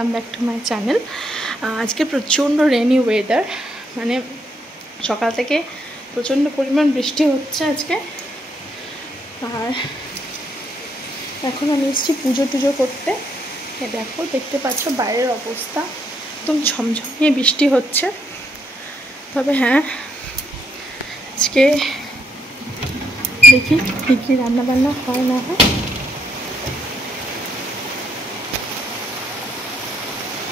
Welcome back to my channel. আজকে প্রচণ্ড rainy weather, মানে সকাল থেকে প্রচণ্ড পরিমাণ বৃষ্টি হচ্ছে আজকে। আর এখন আমি এসেছি পুজো টুজো করতে। দেখো, দেখতে পাচ্ছ বাইরের অবস্থা, একদম ঝমঝমিয়ে বৃষ্টি হচ্ছে। তবে হ্যাঁ, আজকে দেখি কী কী রান্নাবান্না হয় না হয়।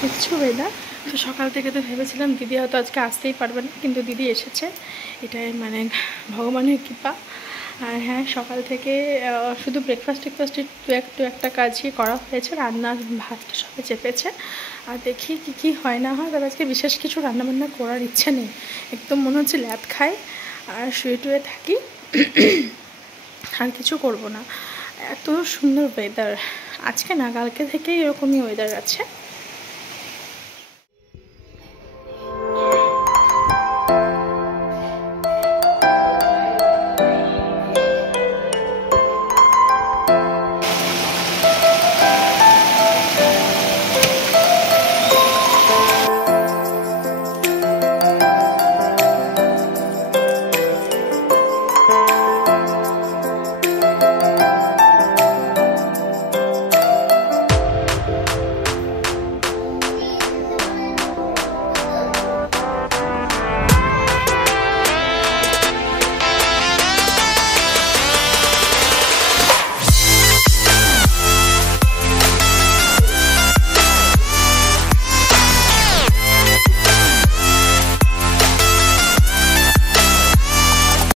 দেখছো ওয়েদার। তো সকাল থেকে তো ভেবেছিলাম দিদি হয়তো আজকে আসতেই পারবে না, কিন্তু দিদি এসেছে, এটাই মানে ভগবানের কৃপা। আর হ্যাঁ, সকাল থেকে শুধু ব্রেকফাস্টে দু একটা কাজই করা হয়েছে, রান্না ভাতটা সবে চেপেছে। আর দেখি কী কী হয় না হয়। তবে আজকে বিশেষ কিছু রান্নাবান্না করার ইচ্ছে নেই, একদম মনে হচ্ছে ল্যাদ খাই আর শুয়ে টুয়ে থাকি, আর কিছু করব না। এত সুন্দর ওয়েদার আজকে না, কালকে থেকেই এরকমই ওয়েদার আছে।